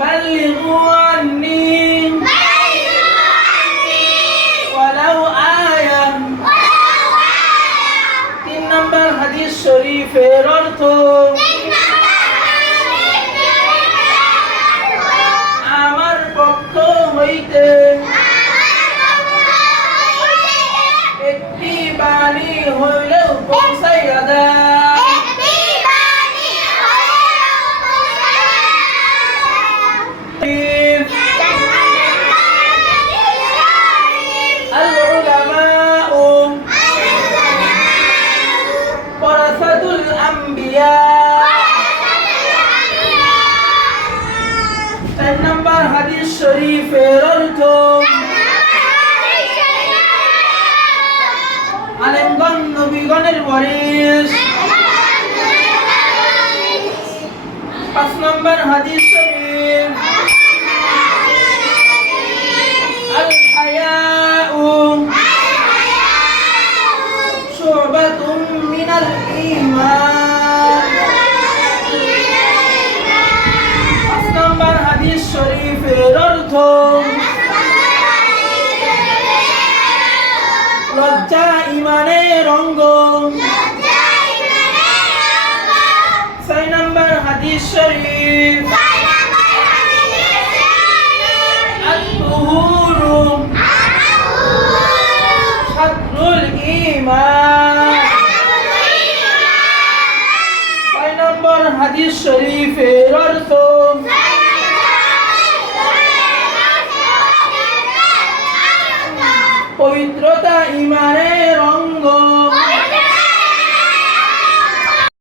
বাল্লিগু আন্নি ওয়ালাউ আয়া। 3 নম্বর হাদিস শরীফের অর্থ আমার পক্ষ হইতে একটি বাণী হইলেও পৌঁছাইয়া দেয়। العلماء ورثة الأنبياء। 4 নম্বর হাদিস শরীফের অর্থ আলেমগণ নবীগণের ওয়ারিস। 5 নম্বর হাদিস শরীফ আল হায়াউ শুবাতুম মিনাল ঈমান। 5 নম্বর হাদিস শরীফের অর্থ লজ্জা ঈমানের অঙ্গ। 6 নম্বর হাদিস শরীফ আত-তুহুরু শাতরুল ঈমান। 6 নম্বর হাদিস শরীফের অর্থ পবিত্রতা ঈমানের অঙ্গ।